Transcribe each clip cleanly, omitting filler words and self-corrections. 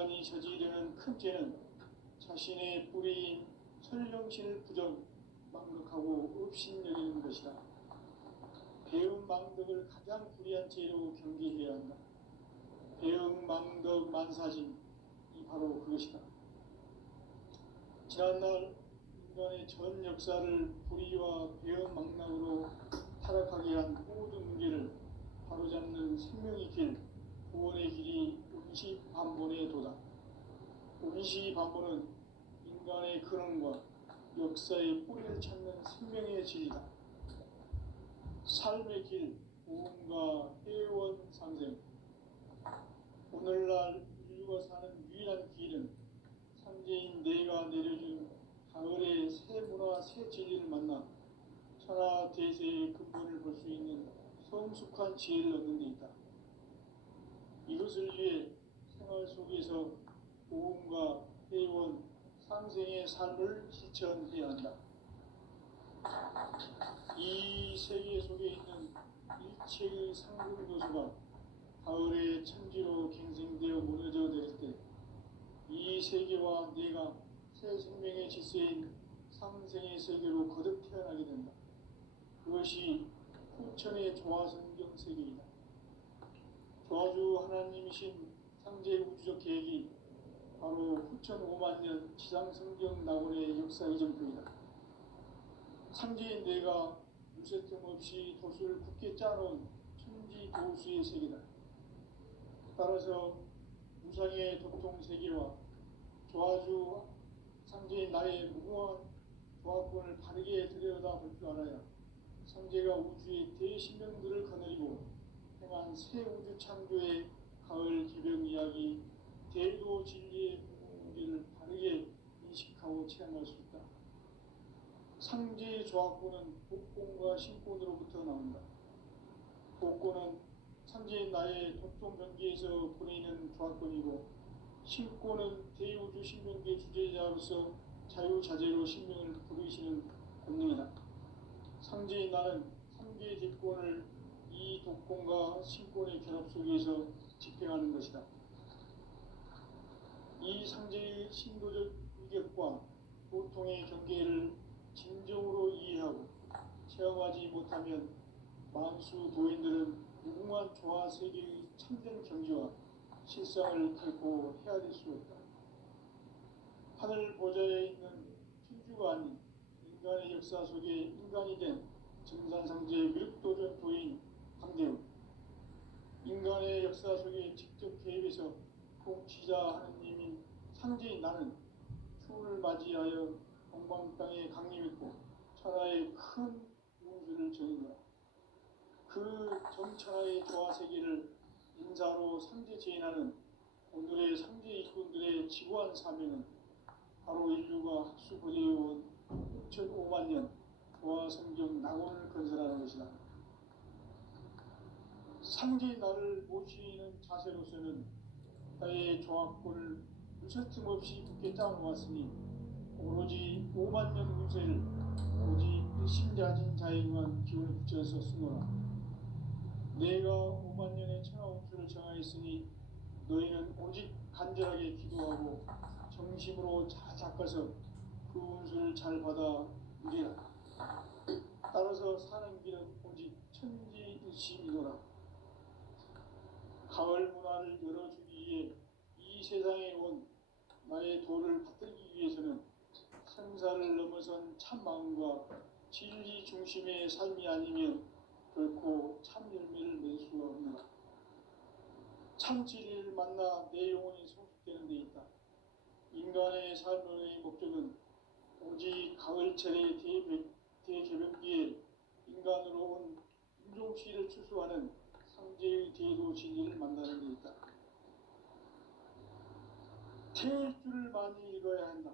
인간이 저지르는 큰 죄는 자신의 뿌리인 설령신을 망각하고 업신여기는 것이다. 배은망덕을 가장 불의한 죄로 경계해야 한다. 배은망덕 만사진이 바로 그것이다. 지난날 인간의 전 역사를 불의와 배은망락으로 타락하게 한 모든 문제를 바로잡는 생명의 길, 구원의 길이 운시반본의 도다. 운시반본은 인간의 근원과 역사의 뿌리를 찾는 생명의 진리다. 삶의 길, 구원과 회원 상생. 오늘날 인류가 사는 유일한 길은 삼재인 내가 내려준 가을의 새 문화, 새 진리를 만나 천하 대세의 근본을 볼 수 있는 성숙한 지혜를 얻는 데 있다. 이것을 위해 생활 속에서 보험과 회원, 상생의 삶을 실천해야 한다. 이 세계 속에 있는 일체의 상승도수가 가을의 천지로 갱생되어 무너져 내릴 때 이 세계와 내가 새 생명의 질서인 상생의 세계로 거듭 태어나게 된다. 그것이 후천의 조화성경 세계이다. 조화주 하나님이신 상제 우주적 계획이 바로 후천 5만 년 지상성경 낙원의 역사 이정표이다. 상제인 내가 무쇠틈 없이 도수를 굳게 짜놓은 천지 도수의 세계다. 따라서 무상의 도통 세계와 조화주 상제인 나의 무궁한 조화권을 바르게 들여다볼 줄 알아야 상제가 우주의 대신명들을 거느리고 행한 새 우주 창조의 가을 기병 이야기, 대도 진리의 문제를 바르게 인식하고 체험할 수 있다. 상제의 조화권은 복권과 신권으로부터 나온다. 복권은 상제인 나의 도통 경계에서 보내는 조화권이고, 신권은 대우주 신명계 주제자로서 자유자재로 신명을 부르시는 권능이다. 상제인 나는 3개의 대권을 이 독권과 신권의 결합 속에서 집행하는 것이다. 이 상제의 신도적 위격과 보통의 경계를 진정으로 이해하고 체험하지 못하면 만수 도인들은 무궁한 조화 세계의 참된 경지와 실상을 결코 헤아릴 수 없다. 하늘 보좌에 있는 천주가 아닌 인간의 역사 속에 인간이 된 정산상제의 밀도전 도인 강대우, 인간의 역사 속에 직접 개입해서 통치자 하느님인 상제인 나는 추운을 맞이하여 동방 땅에 강림했고 천하의 큰 운수를 정했노라. 그 정천하의 조화세계를 인사로 상제 제인하는 오늘의 상제 일꾼들의 지구한 사명은 바로 인류가 학수고대해온 6,5만 년 조화성경 낙원을 건설하는 것이다. 상제의 나를 모시는 자세로서는 나의 조화권을 무쇠틈 없이 굳게 짜놓았으니 오로지 5만 년 운세를 오직 일심자진 자에게만 기운을 붙여서 쓰노라. 내가 5만 년의 천하 운수를 정하였으니 너희는 오직 간절하게 기도하고 정심으로 잘 닦아서 그 운수를 잘 받아 누리라. 따라서 사는 길은 오직 천지일심이노라. 가을 문화를 열어주기 위해 이 세상에 온 나의 도를 받들기 위해서는 생사를 넘어선 참마음과 진리 중심의 삶이 아니면 결코 참 열매를 낼 수가 없노라. 참 진리를 만나 내 영혼이 성숙되는 데 있다. 인간의 삶의 목적은 오직 가을철의 대개변기에 인간으로 온 인종시를 추수하는 상제의 대도 진리를 만나는 데 있다. 태일주를 많이 읽어야 한다.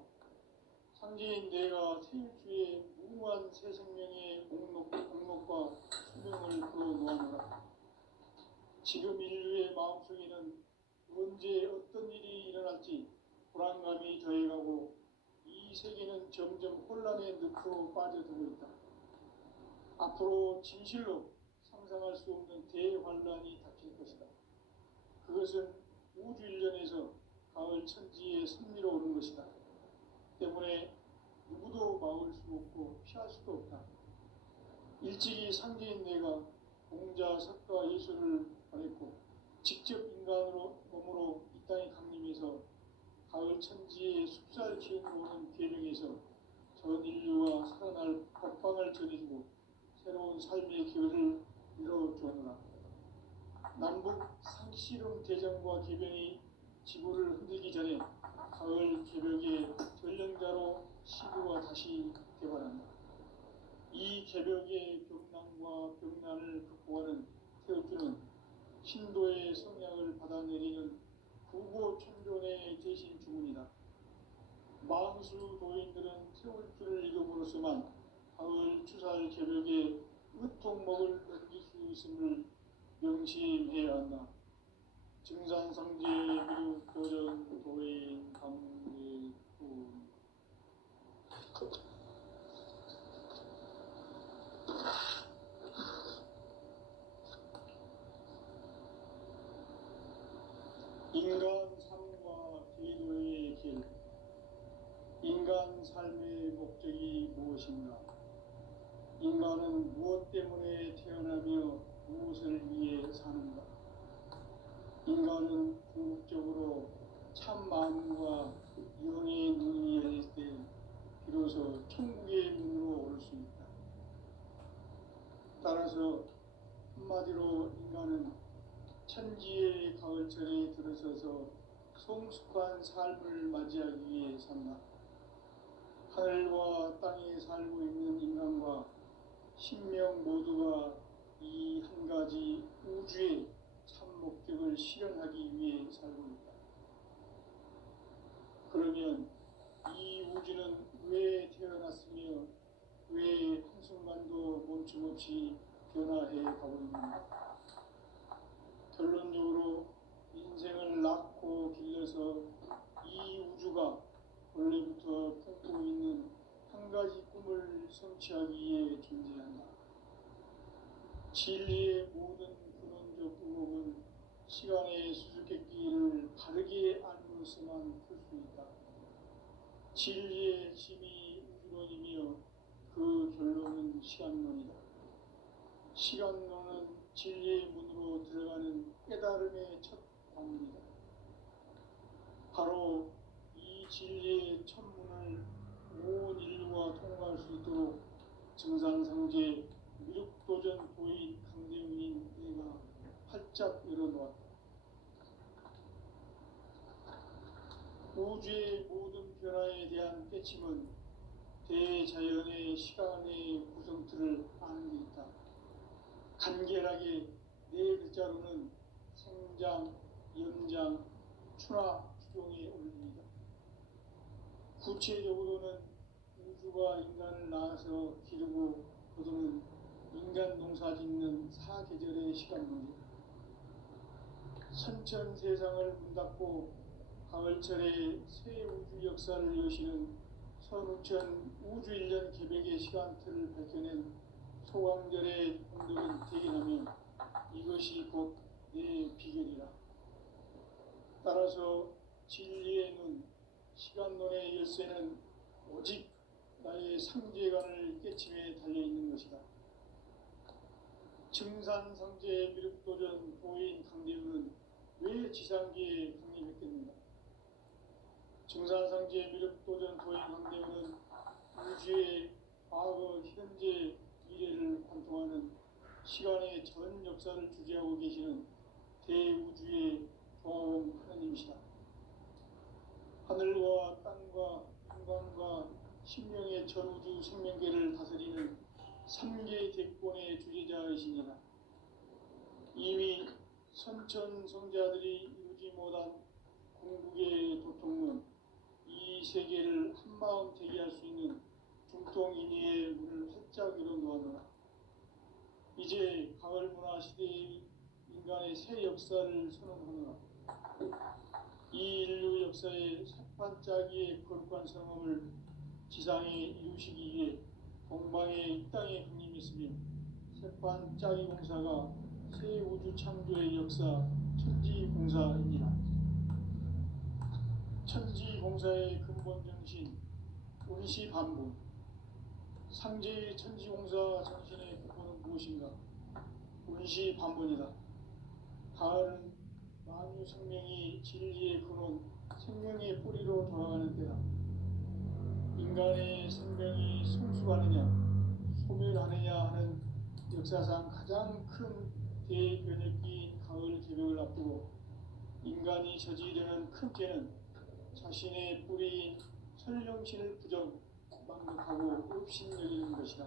상제인 내가 태일주의 무궁한 새 생명의 목록과 수명을 풀어놓아노라. 지금 인류의 마음속에는 언제 어떤 일이 일어날지 불안감이 더해가고 이 세계는 점점 혼란의 늪으로 빠져들고 있다. 앞으로 진실로 상상할 수 없는 대환란이 닥칠 것이다. 그것은 우주 일련에서 가을 천지에 선미로 오는 것이다. 때문에 누구도 막을 수 없고 피할 수도 없다. 일찍이 상제인 내가 공자, 석가, 예수를 보냈고 직접 인간으로 몸으로 이 땅에 강림해서 가을 천지에 숲살 기운으로 오는 계룡에서 전 인류와 살아날 법방을 전해주고 새로운 삶의 기회를 열어주었노라. 남북 상씨름 대전과 개병이 지구를 흔들기 전에 가을 개벽의 전령자로 시구가 다시 개발한다. 이 개벽의 병난과 병난을 극복하는 태극주는 신도의 성향을 받아내리는 구보천존의 대신 주문이다. 망수 도인들은 태울주를 읽음으로써만 가을 추살 개벽의 으통목을 넘길 수 있음을 명심해야 한다. 증산상제 미륵 도전 도인 강례군 인간 삶과 기도의 길. 인간 삶의 목적이 무엇인가? 인간은 무엇 때문에 태어나며 무엇을 위해 사는가? 인간은 궁극적으로 참 마음과 영의 눈이 열릴 때 비로소 천국의 문으로 올 수 있다. 따라서 한마디로 인간은 천지의 가을철에 들어서서 성숙한 삶을 맞이하기 위해 산다. 하늘과 땅에 살고 있는 인간과 신명 모두가 이 한 가지 우주의 참 목적을 실현하기 위해 살고 있다. 그러면 이 우주는 왜 태어났으며 왜 한순간도 멈춤없이 변화해 가고 있는가? 결론적으로 인생을 낳고 길러서 이 우주가 원래부터 품고 있는 한 가지 꿈을 성취하기 위해 존재한다. 진리의 모든 근원적 의혹은 시간의 수수께끼를 바르게 알므로서만 풀 수 있다. 진리의 핵심이 우주론이며 그 결론은 시간론이다. 시간론은 진리의 문으로 들어가는 깨달음의 첫 관문이다. 바로 이 진리의 첫 문을 온 인류가 통과할 수 있도록 증산상제 미륵도전 도인 강대웅인 내가 활짝 열어놓았다. 우주의 모든 변화에 대한 깨침은 대자연의 시간의 구성틀을 아는 데 있다. 간결하게 네 글자로는 생장, 연장, 추나 추종에 올립니다. 구체적으로는 우주가 인간을 낳아서 기르고 거두는 인간 농사 짓는 사계절의 시간론이다. 선천 세상을 문 닫고 가을철에 새 우주 역사를 여시는 선우천 우주 1년 개벽의 시간틀을 밝혀낸 소강절의 공덕은 대견하며 이것이 곧 내 비결이라. 따라서 진리의 눈, 시간론의 열쇠는 오직 나의 상제관을 깨침에 달려있는 것이다. 증산상제 미륵도전 도인 강대웅은 왜 지상계에 강림했겠는가? 증산상제 미륵도전 도인 강대웅은 우주의 과거, 현재, 미래를 관통하는 시간의 전 역사를 주재하고 계시는 대우주의 조화원 하나님이시다. 하늘과 땅과 인간과 신명의 전우주 생명계를 다스리는 3개 대권의 주재자이시니라. 이미 선천 성자들이 이루지 못한 궁극의 도통론, 이 세계를 한마음 되게 할 수 있는 중통인의의 문을 활짝 열어놓았노라. 이제 가을 문화 시대의 인간의 새 역사를 선언하노라. 이 인류 역사의 새반짝이의 거룩한 성험을 지상에 이루시기 위해 동방의 이 땅에 강림했으며 새반짝이 공사가 새 우주 창조의 역사 천지공사이니라. 천지공사의 근본 정신, 운시반본. 상제의 천지공사 정신의 근본은 무엇인가? 운시반본이다. 가을은 만유 생명이 진리의 근원, 생명의 뿌리로 돌아가는 때다. 인간의 생명이 성숙하느냐, 소멸하느냐 하는 역사상 가장 큰 대변혁기인 가을 개벽을 앞두고 인간이 저지르는 큰 죄는 자신의 뿌리인 설령신을 망덕하고 업신여기는 것이다.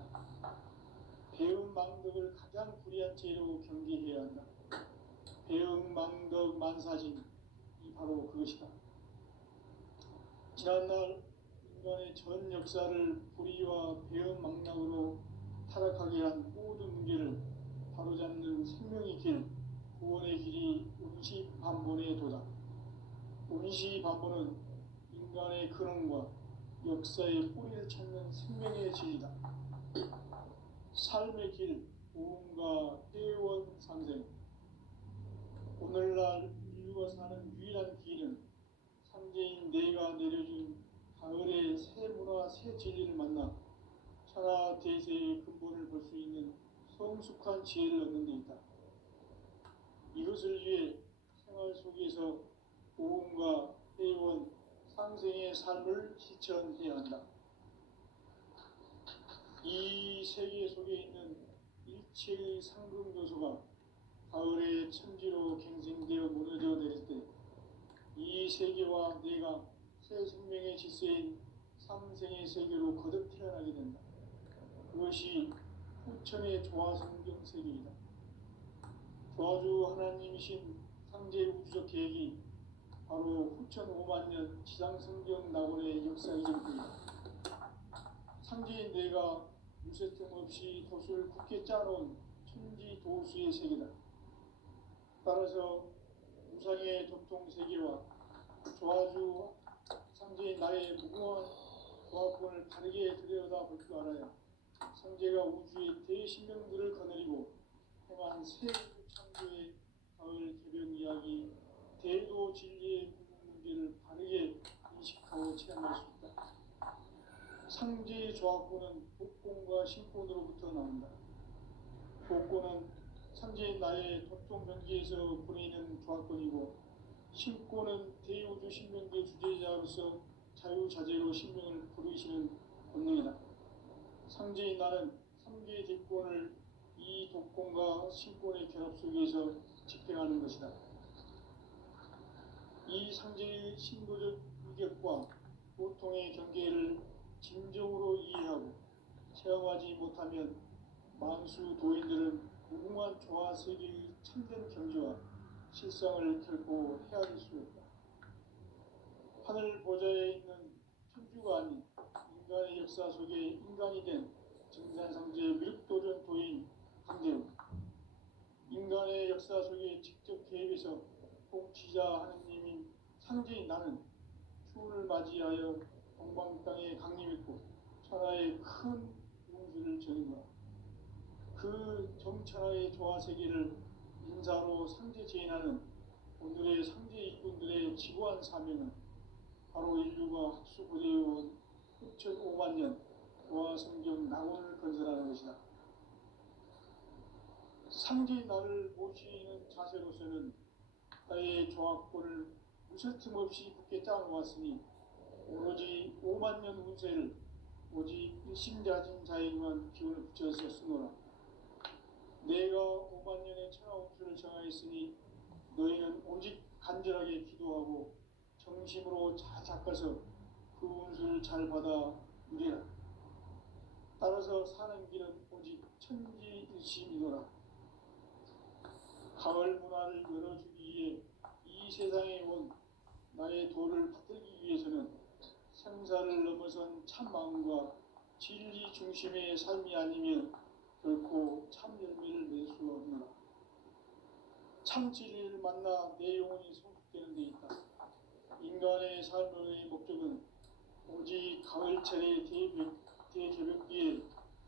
배음 망덕을 가장 불의한 죄로 경계해야 한다. 배음 망덕 만사진이 바로 그것이다. 지난날 인간의 전 역사를 불의와 배음 망락으로 타락하게 한 모든 문제를 바로잡는 생명의 길, 구원의 길이 운시반본의 도다. 운시반본은 인간의 근원과 역사의 뿌리를 찾는 생명의 진리다. 삶의 길, 보험과 회원 상생. 오늘날 인류가 사는 유일한 길은 상제인 내가 내려준 가을의 새 문화, 새 진리를 만나 천하 대세의 근본을 볼 수 있는 성숙한 지혜를 얻는 데 있다. 이것을 위해 생활 속에서 보험과 회원, 상생의 삶을 실천해야 한다. 이 세계 속에 있는 일체의 상금 요소가 가을의 천지로 갱생되어 무너져 내릴 때 이 세계와 내가 새 생명의 질서인 삼생의 세계로 거듭 태어나게 된다. 그것이 후천의 조화성경 세계이다. 조화주 하나님이신 상제 우주적 계획이 바로 후천 5만년 지상성경 낙원의 역사 이전입니다. 상제인 내가 무쇠틈 없이 도수를 굳게 짜놓은 천지 도수의 세계다. 따라서 무상의 도통 세계와 조화주 상제인 나의 무궁한 조화권을 바르게 들여다볼 줄 알아야 상제가 우주의 대신명들을 거느리고 행한 새 창조의 가을 개벽 이야기, 대도 진리의 궁극 문제를 바르게 인식하고 체험할 수 있다. 상제의 조화권은 복권과 신권으로부터 나온다. 복권은 상제인 나의 도통 경지에서 보내는 조화권이고, 신권은 대우주 신명계 주제자로서 자유자재로 신명을 부르시는 본능이다. 상제인 나는 3개의 대권을 이 독권과 신권의 결합 속에서 집행하는 것이다. 이 상제의 신도적 의격과 보통의 경계를 진정으로 이해하고 체험하지 못하면 만수 도인들은 무궁한 조화 세계의 참된 경지와 실상을 결코 헤아릴 수 없다. 하늘 보좌에 있는 천주가 아닌 인간의 역사 속에 인간이 된 증산상제 미륵도전 도인 강대우, 인간의 역사 속에 직접 개입해서 통치자 하느님인 상제인 나는 추운을 맞이하여 동방 땅에 강림했고 천하의 큰 운수를 전한 거야. 그 정천하의 조화 세계를 인사로 상제 제인하는 오늘의 상제 일꾼들의 지고한 사명은 바로 인류가 학수고대해온 후천 5만년 조화 성경 낙원을 건설하는 것이다. 상제인 나를 모시는 자세로서는 나의 조화권을 무쇠틈 없이 굳게 짜놓았으니 오로지 5만년 운세를 오직 일심자진 자에게만 기운을 붙여서 쓰노라. 내가 5만년의 천하 운수를 정하였으니 너희는 오직 간절하게 기도하고 정심으로 잘 닦아서 그 운수를 잘 받아 누리라. 따라서 사는 길은 오직 천지일심이노라. 가을 문화를 열어주기 위해 이 세상에 온 나의 도를 받들기 위해서는 생사를 넘어선 참마음과 진리 중심의 삶이 아니면 결코 참 열매를 낼 수 없노라. 참 진리를 만나 내 영혼이 성숙되는 데 있다. 인간의 삶의 목적은 오직 가을철의 대개벽기에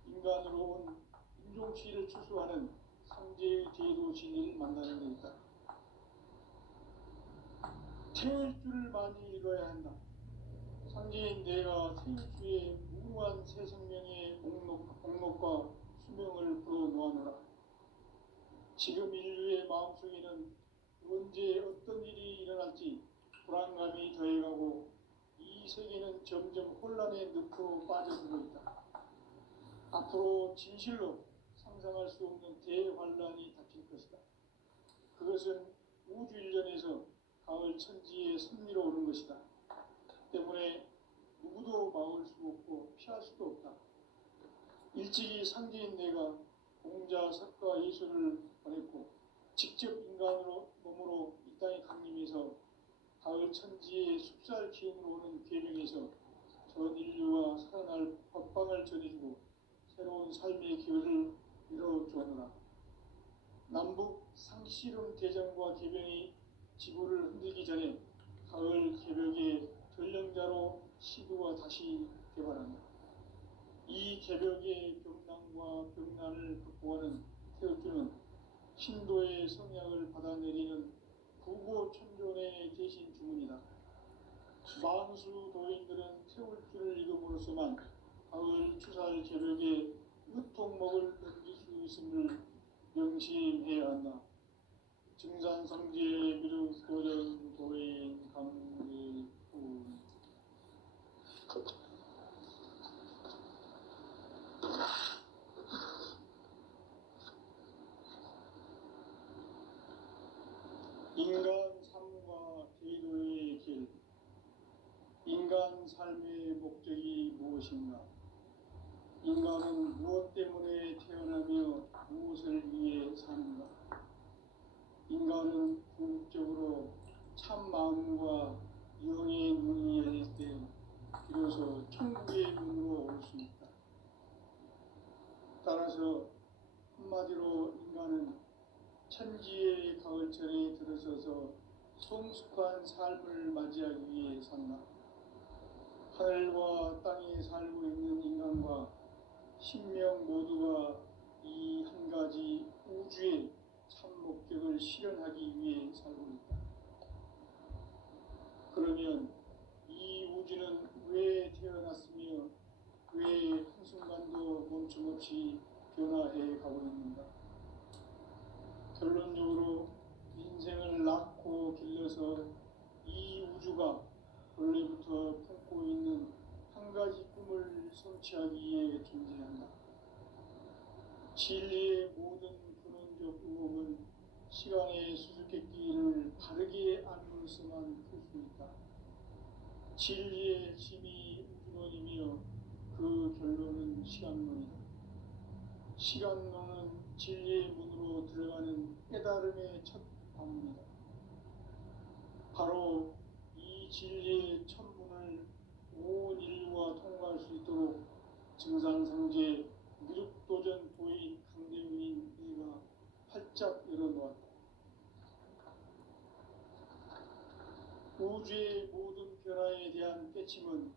인간으로 온 인종치를 추수하는 상제의 대도 진리를 만나는 데 있다. 태일주를 많이 읽어야 한다. 상제인 내가 태일주의 무궁한 새 생명의 목록과 수명을 풀어놓아노라. 지금 인류의 마음속에는 언제 어떤 일이 일어날지 불안감이 더해가고 이 세계는 점점 혼란의 늪으로 빠져들고 있다. 앞으로 진실로 상상할 수 없는 대환란이 닥칠 것이다. 그것은 우주 일련에서 가을 천지의 섭리로 오는 것이다. 때문에 누구도 막을 수 없고 피할 수도 없다. 일찍이 상제인 내가 공자, 석가, 예수를 보냈고 직접 인간으로 몸으로 이 땅에 강림해서 가을 천지의 숲살 기운으로 오는 계명에서 전 인류와 살아날 법방을 전해주고 새로운 삶의 기회를 이뤄주었노라. 남북 상씨름 대전과 개병이 지구를 흔들기 전에 가을 개벽의 전령자로 시도가 다시 개발한다. 이 개벽의 병난과 병난을 극복하는 태극주는 신도의 성약을 받아내리는 구고천존의 대신 주문이다. 만수 도인들은 태울주를 읽음으로써만 가을 추살 개벽의 으통목을 넘길 수 있음을 명심해야 한다. 증산성제 미륵도전 도인 강대훈. 인간 삶과 제도의 길. 인간 삶의 목적이 무엇인가? 인간은 무엇 때문에 태어나며 무엇을 위해 사는가? 인간은 궁극적으로 참 마음과 영의 문이 열릴 때 비로소 천국의 문으로 올 수 있다. 따라서 한마디로 인간은 천지의 가을철에 들어서서 성숙한 삶을 맞이하기 위해 산다. 하늘과 땅에 살고 있는 인간과 신명 모두가 이 한 가지 우주의 참 목적을 실현하기 위해 살고 있다. 그러면 이 우주는 왜 태어났으며 왜 한순간도 멈춤없이 변화해 가고 있는가? 결론적으로 인생을 낳고 길러서 이 우주가 원래부터 품고 있는 한 가지 꿈을 성취하기 위해 존재한다. 진리의 모든 근원적 의혹은 시간의 수수께끼를 바르게 알므로서만 풀 수 있다. 진리의 핵심이 우주론이며 그 결론은 시간론이다. 시간론은 진리의 문으로 들어가는 깨달음의 첫 방문이다. 바로 이 진리의 첫 문을 온 인류가 통과할 수 있도록 증산성제 미륵도전 도인 강대훈인 내가 활짝 열어놓았다. 우주의 모든 변화에 대한 깨침은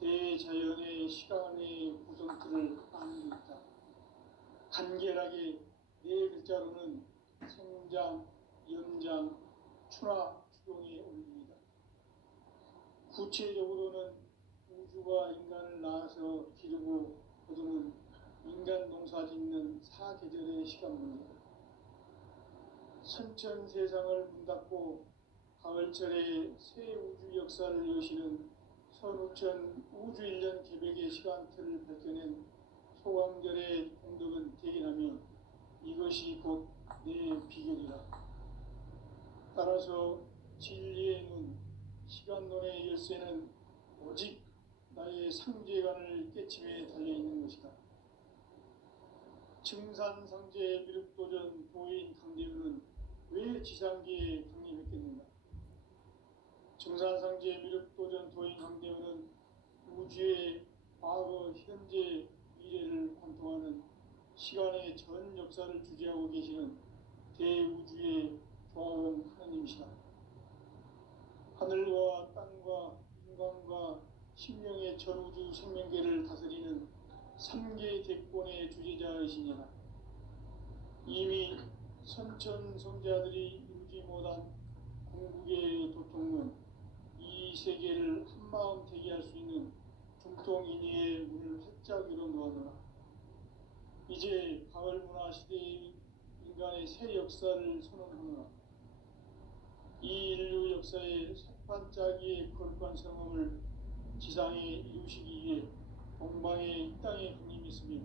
대자연의 시간의 구성틀을 안고 있다. 간결하게 네 글자로는 생장, 연장, 추나 추동에 올립니다. 구체적으로는 우주가 인간을 낳아서 기르고 거두는 인간 농사 짓는 사계절의 시간문이다. 선천 세상을 문 닫고 가을철에 새 우주 역사를 여시는 선우천 우주 1년 개벽의 시간틀을 밝혀낸 소광절의 공덕은 대견하며 이것이 곧 내 비결이다. 따라서 진리의 문, 시간론의 열쇠는 오직 나의 상제관을 깨침에 달려있는 것이다. 증산상제 미륵도전 도인 강대훈은 왜 지상계에 강림했겠는가? 증산상제 미륵도전 도인 강대훈은 우주의 과거, 현재, 미래를 관통하는 시간의 전 역사를 주재하고 계시는 대우주의 조화원 하느님이시다. 하늘과 땅과 인간과 신명의 전우주 생명계를 다스리는 3계 대권의 주재자이시니라. 이미 선천성자들이 이루지 못한 중국의 도통은 이 세계를 한마음 되게 할 수 있는 중통인의의 문을 활짝 열어놓았노라. 이제 가을 문화 시대의 인간의 새 역사를 선언하노라. 이 인류 역사의 새반짝이의 거룩한 성함을 지상에 이루시기 위해 동방의 이 땅에 군림했으며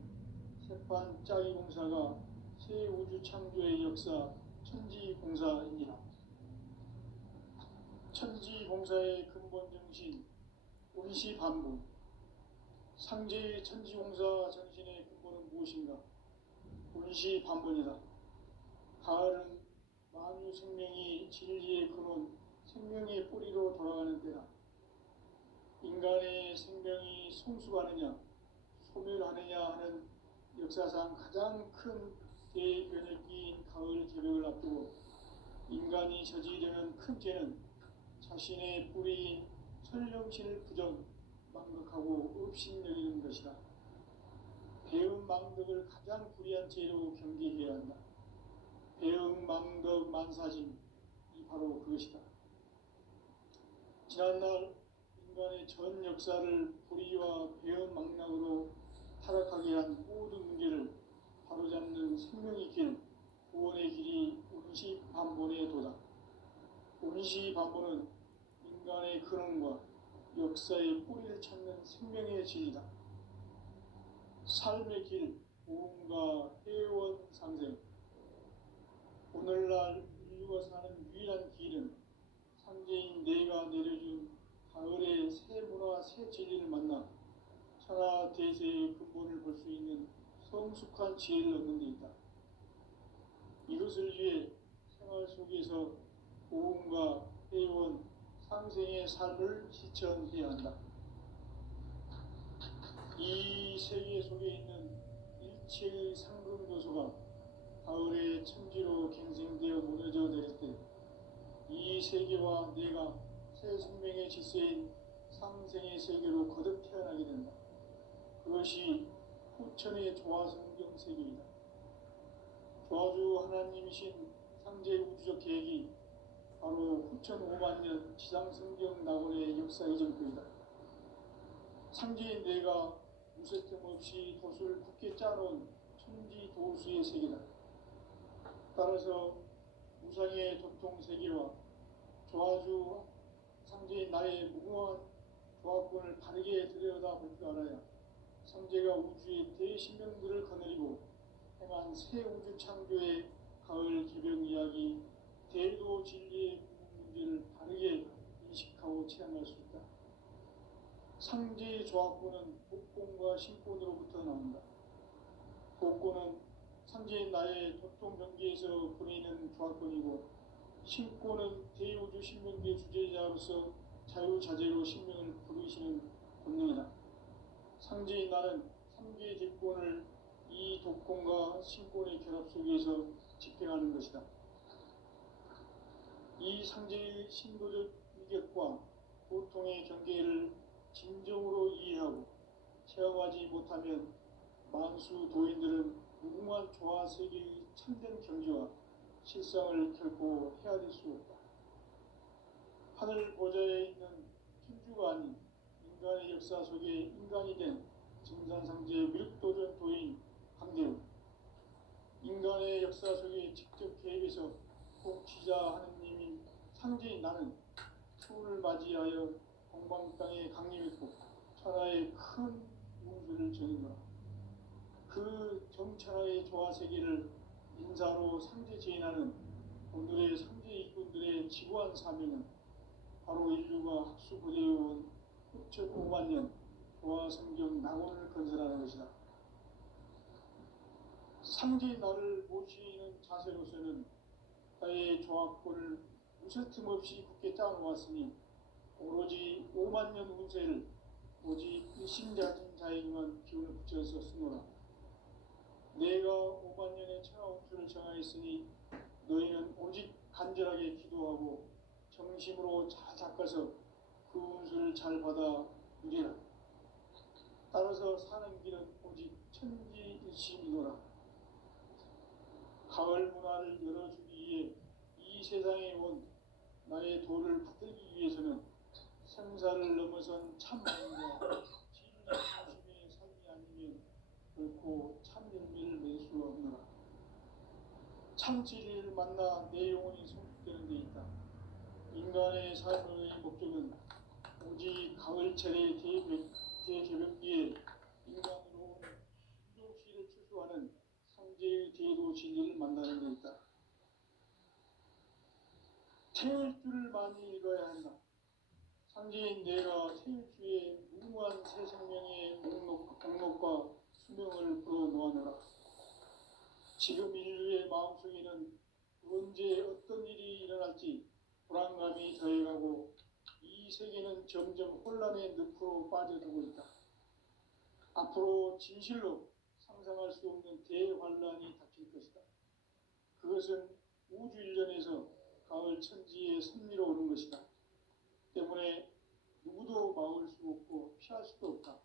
새반짝이 공사가 새 우주 창조의 역사 천지공사이니라. 천지공사의 근본 정신 운시반복. 상제의 천지공사 정신의 근본은 무엇인가? 운시반복이다. 가을은 만유 생명이 진리의 근원, 생명의 뿌리로 돌아가는 때다. 인간의 생명이 성숙하느냐, 소멸하느냐 하는 역사상 가장 큰 대변혁기인 가을 개벽을 앞두고 인간이 저지르는 큰 죄는 자신의 뿌리인 설령신을 부정, 망각하고 업신여기는 것이다. 배은망덕을 가장 불의한 죄로 경계해야 한다. 배은망덕 만사짐이 바로 그것이다. 지난날 인간의 전 역사를 불의와 배은망락으로 타락하게 한 모든 문제를 바로잡는 생명의 길, 구원의 길이 운시반본의 도다. 운시반본은 인간의 근원과 역사의 뿌리를 찾는 생명의 진리다. 삶의 길, 보험과 회원 상생. 오늘날 인류가 사는 유일한 길은 상제인 내가 내려준 가을의 새 문화, 새 진리를 만나 천하 대세의 근본을 볼 수 있는 성숙한 지혜를 얻는 데 있다. 이것을 위해 생활 속에서 보험과 회원, 상생의 삶을 실천해야 한다. 이 세계 속에 있는 일체의 상승교소가 가을의 천지로 갱생되어 무너져 내릴 때 이 세계와 내가 새 생명의 질서인 상생의 세계로 거듭 태어나게 된다. 그것이 후천의 조화성경 세계이다. 조화주 하나님이신 상제 우주적 계획이 바로 후천 5만년 지상성경 낙원의 역사 이전표이다. 상제인 내가 무쇠틈 없이 돛을 굳게 짜놓은 천지 도수의 세계다. 따라서 우상의 도통 세계와 조화주 상제인 나의 무궁한 조화권을 바르게 들여다볼 줄 알아야 상제가 우주의 대신명들을 거느리고 행한 새 우주 창조의 가을 개벽 이야기, 대도 진리의 궁극 문제를 바르게 인식하고 체험할 수 있다. 상제의 조화권은 복권과 신권으로부터 나온다. 복권은 상제인 나의 도통 경계에서 보내는 조화권이고, 신권은 대우주 신명계 주제자로서 자유자재로 신명을 부르시는 권능이다. 상제인 나는 3개의 대권을 이 독권과 신권의 결합 속에서 집행하는 것이다. 이 상제의 신도적 위격과 고통의 경계를 진정으로 이해하고 체험하지 못하면 만수 도인들은 무궁한 조화 세계의 참된 경지와 실상을 결코 헤아릴 수 없다. 하늘 보좌에 있는 천주가 아닌 인간의 역사 속에 인간이 된 증산상제의 미륵도전 도인 강대우, 인간의 역사 속에 직접 개입해서 통치자 하느님인 상제인 나는 추운을 맞이하여 동방 땅에 강림했고 천하의 큰 운수를 정했노라. 그 정천하의 조화세계를 인사로 상제 제인하는 오늘의 상제 일꾼들의 지구한 사명은 바로 인류가 학수고대해온 6,5만 년 조화성경 낙원을 건설하는 것이다. 상제인 나를 모시는 자세로서는 나의 조화권을 무쇠 틈 없이 굳게 짜놓았으니 오로지 5만 년 운세를 오직 일심자진 자에게만 기운을 붙여서 쓰노라. 내가 5만 년의 천하 운수를 정하였으니 너희는 오직 간절하게 기도하고 정심으로 잘 닦아서 그 운수를 잘 받아 누리라. 따라서 사는 길은 오직 천지일심이노라. 가을 문화를 열어주기 위해 이 세상에 온 나의 생사를 넘어선 참마음과 진리 중심의 삶이 아니면 결코 참 열매를 맺을 수 없노라. 참 진리를 만나 내 영혼이 성숙되는 데 있다. 인간의 삶의 목적은 오직 가을철의 대개벽기에 인간으로 온 유독시를 추수하는 상제의 대도 진리를 만나는 데 있다. 태울 줄을 많이 읽어야 한다. 상제인 내가 태울 주에 무궁한 새 생명의 목록과 수명을 불어놓아노라. 지금 인류의 마음속에는 언제 어떤 일이 일어날지 불안감이 더해가고 이 세계는 점점 혼란의 늪으로 빠져들고 있다. 앞으로 진실로 상상할 수 없는 대환란이 닥칠 것이다. 그것은 우주 일련에서 가을 천지의 섭리로 오는 것이다. 때문에 누구도 막을 수 없고 피할 수도 없다.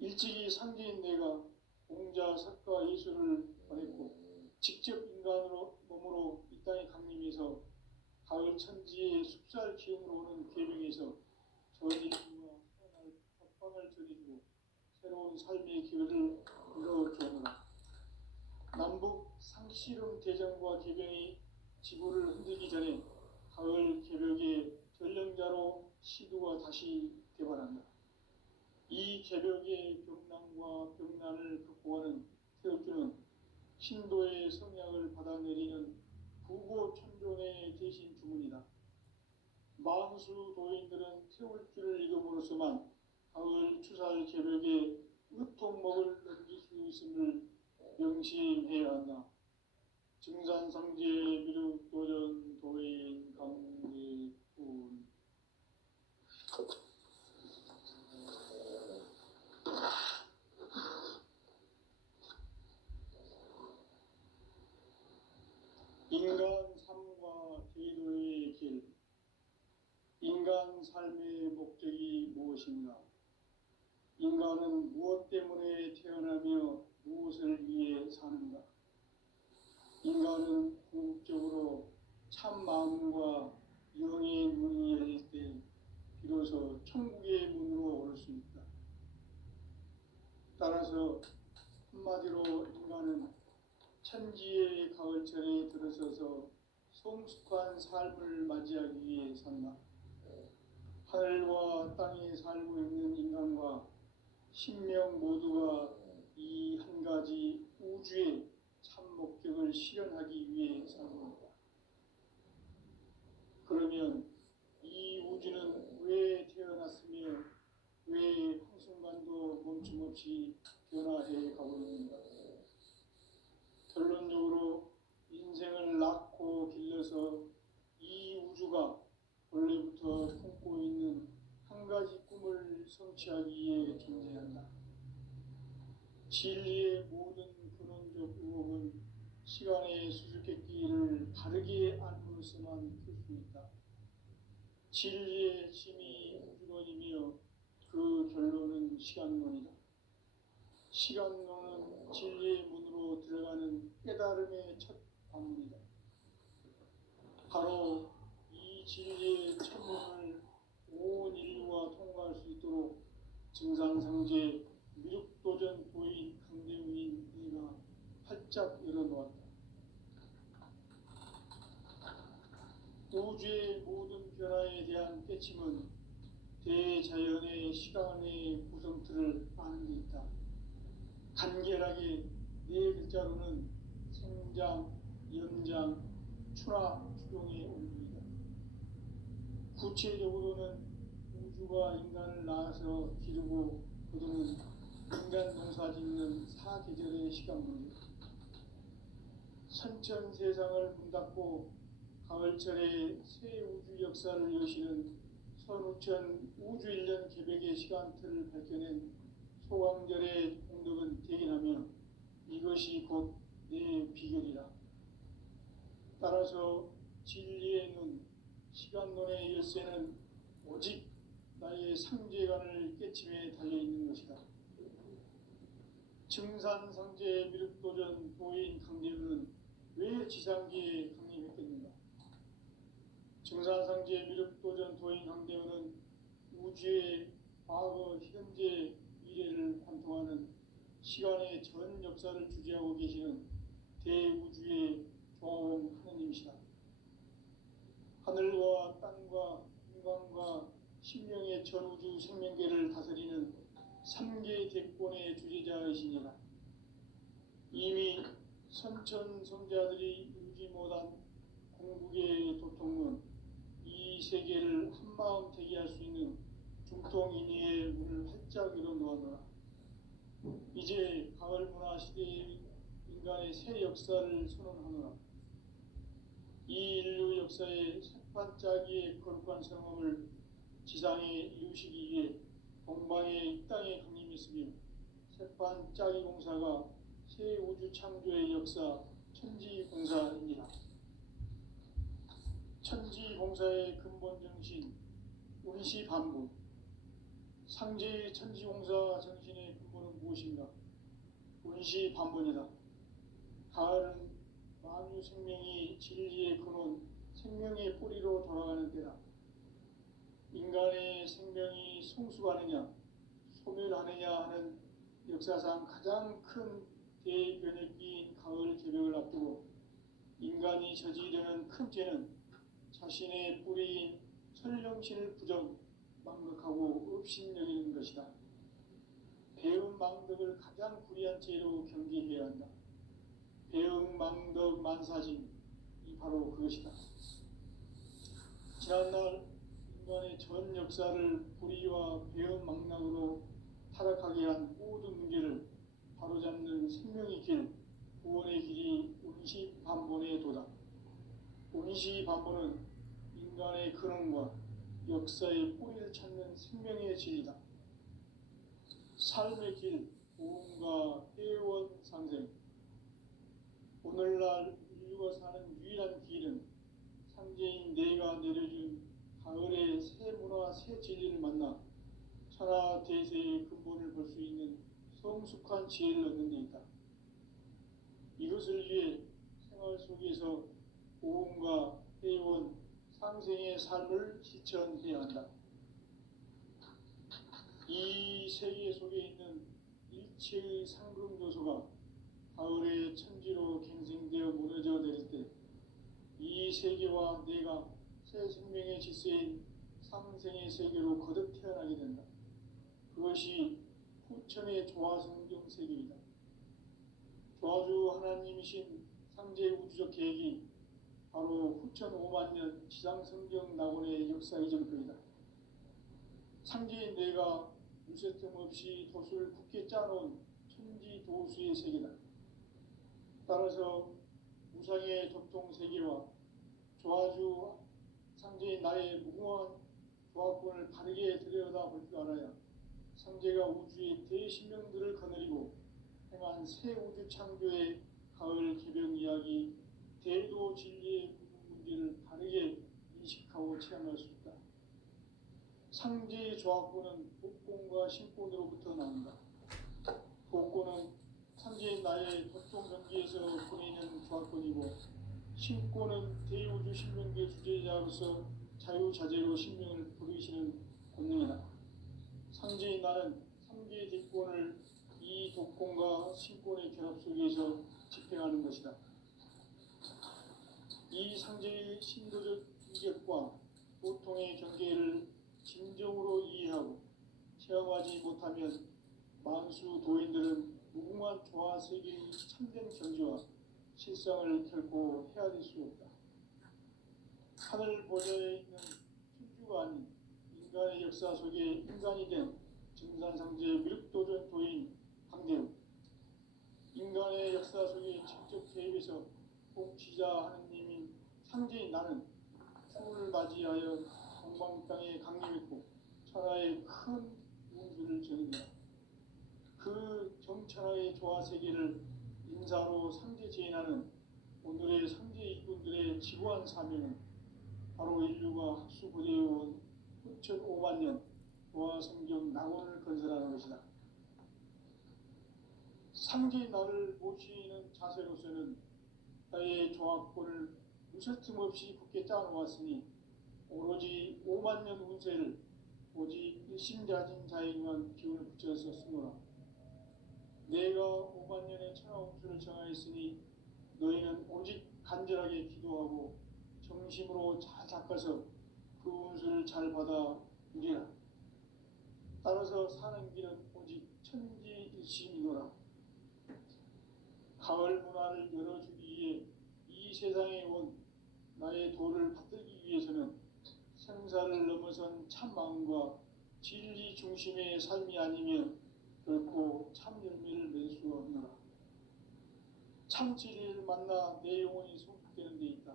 일찍이 상제인 내가 공자, 석가, 예수를 보냈고 직접 인간으로 몸으로 이 땅에 강림해서 가을 천지의 숲살 기운으로 오는 계명에서 저진리와 태어날 법방을 전해주고 새로운 삶의 기회를 이뤄주노라. 남북 상씨름 대전과 개병이 지구를 흔들기 전에 가을 개벽의 전령자로 시두가 다시 개발한다. 이 개벽의 병난과 병난을 극복하는 태엽주는 신도의 성약을 받아내리는 부고천존의 대신 주문이다. 만수 도인들은 태울주를 읽음으로써만 가을 추살 개벽에 으통목을 넘길 수 있음을 명심해야 한다. 증산상제 미륵도전 도인 강대군. 인간 삶과 제도의 길. 인간 삶의 목적이 무엇인가? 인간은 무엇 때문에 태어나며 무엇을 위해 사는가? 인간은 궁극적으로 참 마음과 영의 문이 열릴 때 비로소 천국의 문으로 오를 수 있다. 따라서 한마디로 인간은 천지의 가을철에 들어서서 성숙한 삶을 맞이하기 위해 산다. 하늘과 땅에 살고 있는 인간과 신명 모두가 이 한 가지 우주의 참 목적을 실현하기 위해 살고 있다. 그러면 이 우주는 왜 태어났으며 왜 한순간도 멈춤없이 변화해 가고 있는가? 결론적으로 인생을 낳고 길러서 이 우주가 원래부터 품고 있는 한 가지 꿈을 성취하기 위해 존재한다. 진리의 모든 근원적 의혹은 시간의 수수께끼를 바르게 알므로서만 풀 수 있다. 진리의 힘이 우주론이며 그 결론은 시간론이다. 시간론은 진리의 문으로 들어가는 깨달음의 첫 관문이다. 바로 이 진리의 첫 문을 온 인류가 통과할 수 있도록 증산상제 미륵도전 도인 강대웅인 네가 활짝 열어놓았다. 우주의 모든 변화에 대한 깨침은 대자연의 시간의 구성틀을 아는 데 있다. 간결하게 네 글자로는 생장, 연장, 추나 추동의 온도이다. 구체적으로는 우주가 인간을 낳아서 기르고 거두는 인간 농사 짓는 사계절의 시간문이다. 선천 세상을 문닫고 가을철에 새 우주 역사를 여시는 선우천 우주일년 개벽의 시간틀을 밝혀낸 소강절의 공덕은 대견하며 이것이 곧 내 비결이라. 따라서 진리의 눈, 시간론의 열쇠는 오직 나의 상제관을 깨침에 달려있는 것이다. 증산상제 미륵도전 도인 강대우는 왜 지상기에 강림했겠는가? 증산상제 미륵도전 도인 강대우는 우주의 과거, 현재, 미래를 관통하는 시간의 전 역사를 주재하고 계시는 대우주의 조화원 하느님이시다. 하늘과 땅과 인간과 신명의 전우주 생명계를 다스리는 삼계 대권의 주재자이시니라. 이미 선천성자들이 이루지 못한 공국의 도통은 이 세계를 한마음 되게 할 수 있는 중통인의의 문을 활짝 열어놓았노라. 이제 가을 문화 시대의 인간의 새 역사를 선언하노라. 이 인류 역사의 새판짜기의 거룩한 성험을 지상에 이루시기 위해 동방의 이 땅에 강림했으며 새판짜기 공사가 새 우주 창조의 역사 천지공사입니다. 천지공사의 근본 정신 운시반복. 상제의 천지공사 정신의 근본은 무엇인가? 운시반복이다. 가을은 만유 생명이 진리의 근원, 생명의 뿌리로 돌아가는 때다. 인간의 생명이 성숙하느냐, 소멸하느냐 하는 역사상 가장 큰 대변혁기인 가을 개벽을 앞두고 인간이 저지르는 큰 죄는 자신의 뿌리인 천령신을 망각하고 업신여기는 것이다. 배움 망덕을 가장 불의한 죄로 경계해야 한다. 배움 망덕 만사진이 바로 그것이다. 지난날 인간의 전 역사를 불의와 배움 망락으로 타락하게 한 모든 문제를 바로잡는 생명의 길, 구원의 길이 운시반본의 도다. 운시반본은 인간의 근원과 역사의 뿌리를 찾는 생명의 진리다. 삶의 길, 보험과 회원 상생. 오늘날 인류가 사는 유일한 길은 상제인 내가 내려준 가을의 새 문화, 새 진리를 만나 천하 대세의 근본을 볼 수 있는 성숙한 지혜를 얻는 데 있다. 이것을 위해 생활 속에서 보험과 회원, 상생의 삶을 실천해야 한다. 이 세계 속에 있는 일체의 상금 요소가 가을의 천지로 갱생되어 무너져 내릴 때 이 세계와 내가 새 생명의 질서인 상생의 세계로 거듭 태어나게 된다. 그것이 후천의 조화성경 세계이다. 조화주 하나님이신 상제 우주적 계획이 바로 후천 5만년 지상성경 낙원의 역사 이전표이다. 상제인 내가 물새틈 없이 도수를 굳게 짜놓은 천지도수의 세계다. 따라서 무상의 도통 세계와 조화주 상제인 나의 무궁한 조화권을 바르게 들여다볼 줄 알아야 상제가 우주의 대신명들을 거느리고 행한 새 우주 창조의 가을 개벽 이야기, 대도 진리의 문제를 바르게 인식하고 체험할 수 있다. 상제의 조화권은 복권과 신권으로부터 나온다. 복권은 상제인 나의 도통 경기에서 보내는 조화권이고, 신권은 대우주 신명계 주제자로서 자유자재로 신명을 부르시는 권능이다. 상제인 나는 3개의 대권을 이 독권과 신권의 결합 속에서 집행하는 것이다. 이 상제의 신도적 이격과 보통의 경계를 진정으로 이해하고 체험하지 못하면 만수 도인들은 무궁한 조화 세계의 참된 경지와 실상을 결코 헤아릴 수 없다. 하늘 보좌에 있는 천주가 아닌 인간의 역사 속에 인간이 된 증산상제 미륵도전 도인 강대우, 인간의 역사 속에 직접 개입해서 통치자 하느님인 상제인 나는 추운을 맞이하여 동방 땅에 강림했고 천하의 큰 운수를 전했다. 그 정천하의 조화 세계를 인사로 상제 제인하는 오늘의 상제 일꾼들의 지구한 사명은 바로 인류가 학수고대해온 후천 5만년 조화성경 낙원을 건설하는 것이다. 상제인 나를 모시는 자세로서는 나의 조화권을 무설틈 없이 굳게 짜놓았으니 오로지 5만년 운세를 오직 일심가진 자에게만 기운을 붙여서 쓰노라. 내가 5만 년의 천하홍수를 정하였으니 너희는 오직 간절하게 기도하고 정심으로 잘 닦아서 그 운수를 잘 받아 누리라. 따라서 사는 길은 오직 천지일심이노라. 가을 문화를 열어주기 위해 이 세상에 온 나의 도를 받들기 위해서는 생사를 넘어선 참 마음과 진리 중심의 삶이 아니면 결코 참 열매를 맺을 수 없노라. 참 진리를 만나 내 영혼이 성숙되는 데 있다.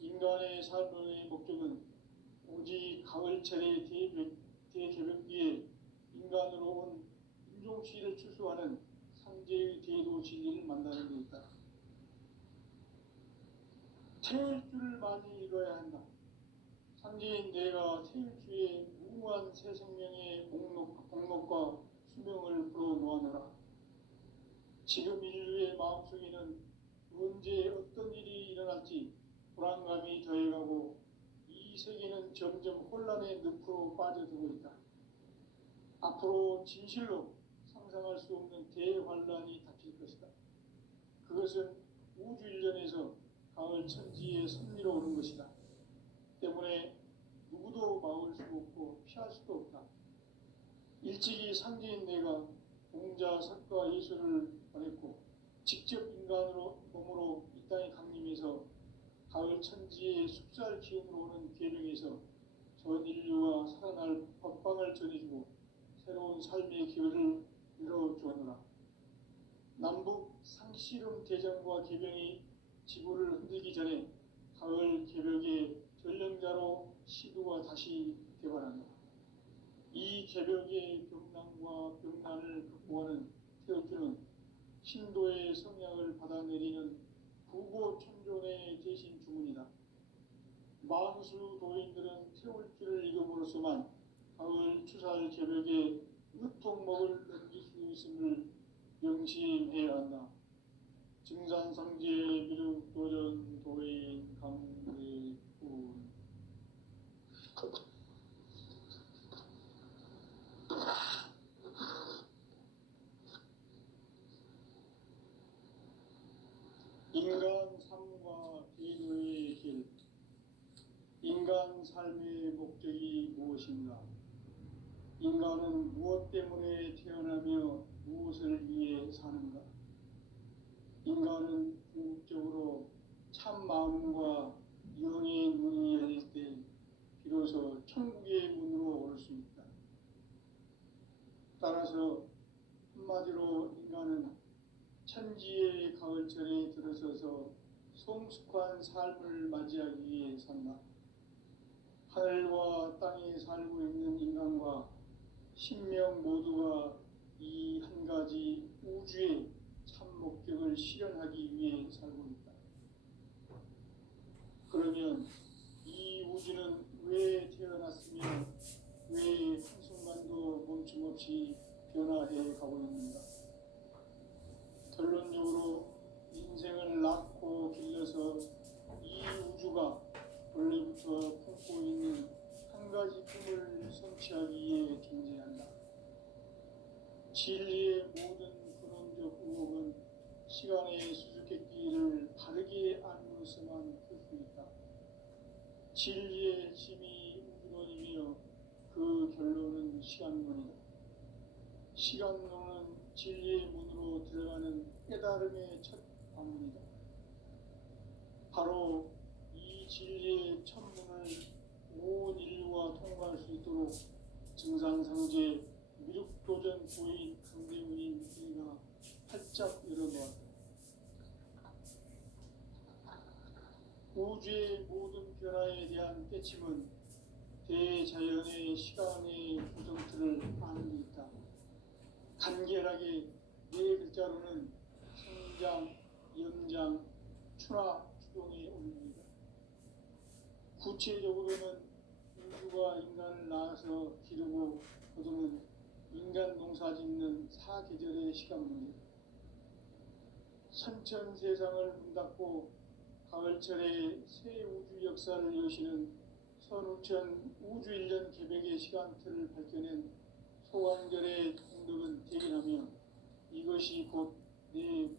인간의 삶의 목적은 오직 가을철의 대개벽기에 인간으로 온 인종시를 추수하는 상제의 대도 진리를 만나는 데 있다. 태울 줄을 많이 읽어야 한다. 상제인 내가 태울 주의 무궁한 새 생명의 공록과 수명을 불어놓아노라. 지금 인류의 마음속에는 언제 어떤 일이 일어날지 불안감이 더해가고 이 세계는 점점 혼란의 늪으로 빠져들고 있다. 앞으로 진실로 상상할 수 없는 대환란이 닥칠 것이다. 그것은 우주 일련에서 가을 천지에 섭리로 오는 것이다. 때문에 누구도 막을 수 없고 피할 수도 없다. 일찍이 상제인 내가 공자, 석가, 예수를 보냈고 직접 인간으로 몸으로 이 땅에 강림해서 가을 천지의 숲살 기운으로 오는 계명에서 전 인류와 살아날 법방을 전해주고 새로운 삶의 기회를 열어주었노라. 남북 상씨름 대전과 개병이 지구를 흔들기 전에 가을 개벽의 전령자로 시도가 다시 개발한다. 이 개벽의 병난과 병난을 극복하는 태울주는 신도의 성향을 받아내리는 부고천존의 대신 주문이다. 만수 도인들은 태울주를 읽음으로써만 가을 추살 개벽에 으통목을 넘길 수 있음을 명심해야 한다. 증산상제 미륵도전 도인 강대군. 인간 삶과 기도의 길. 인간 삶의 목적이 무엇인가? 인간은 무엇 때문에 태어나며 무엇을 위해 사는가? 인간은 궁극적으로 참 마음과 영의 문이 열릴 때 비로소 천국의 문으로 올 수 있다. 따라서 한마디로 인간은 천지의 가을철에 들어서서 성숙한 삶을 맞이하기 위해 산다. 하늘과 땅에 살고 있는 인간과 신명 모두가 이 한 가지 우주의 참 목적을 실현하기 위해 살고 있다. 그러면 이 우주는 왜 태어났으며 왜 한순간도 멈춤없이 변화해 가고 있는가? 결론적으로 인생을 낳고 길러서 이 우주가 원래부터 품고 있는 한 가지 꿈을 성취하기 위해 존재한다. 진리의 모든 근원적 의혹은 시간의 수수께끼를 바르게 알므로서만 풀 수 있다. 진리의 핵심이 우주론이며 그 결론은 시간론이다. 시간론은 진리의 문으로 들어가는 깨달음의 첫 방문이다. 바로 이 진리의 천문을 온 인류가 통과할 수 있도록 증산상제 미륵도전 도인 강대훈인 이가 활짝 열어놓았다. 우주의 모든 변화에 대한 깨침은 대자연의 시간의 구정틀을 아는 데 있다. 간결하게 네 글자로는 성장, 연장, 추나, 추동에 올립니다. 구체적으로는 우주가 인간을 낳아서 기르고 거두는 인간 농사 짓는 사계절의 시간입니다. 선천 세상을 문 닫고 가을철에 새 우주 역사를 여시는 선우천 우주일년 개벽의 시간표를 밝혀낸 소관결의 공덕은 대견하며 이것이 곧내